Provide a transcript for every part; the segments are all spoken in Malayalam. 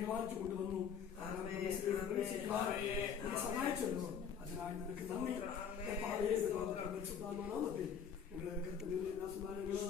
പരിപാലിച്ചു കൊണ്ടുവന്നു സഹായിച്ചു അതിനായി നിനക്ക് നന്ദി കർത്താവിനെ എല്ലാ സുന്ദരങ്ങളും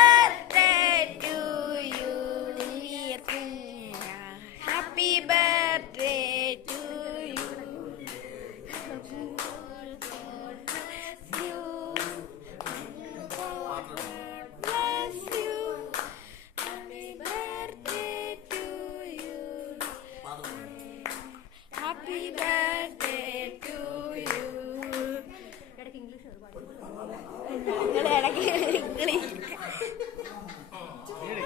Happy birthday to you. ഞങ്ങൾ ഇടയ്ക്ക് ഇംഗ്ലീഷ്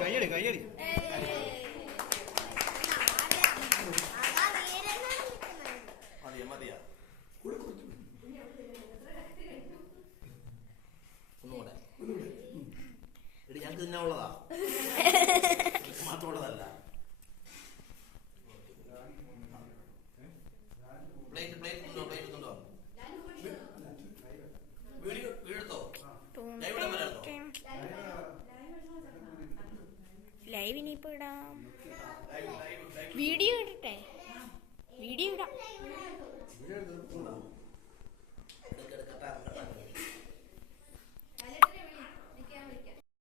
കയ്യടി കയ്യടി മതിയാ മതിയാ കൂടെ കൊടുത്തു ഒന്നുകൂടെ. എടി ഞങ്ങൾക്ക് തന്നെ ഉള്ളതാ. മാത്രമുള്ളതല്ല. ഇടാം. വീഡിയോ ഇടട്ടെ? വീഡിയോ ഇടാം.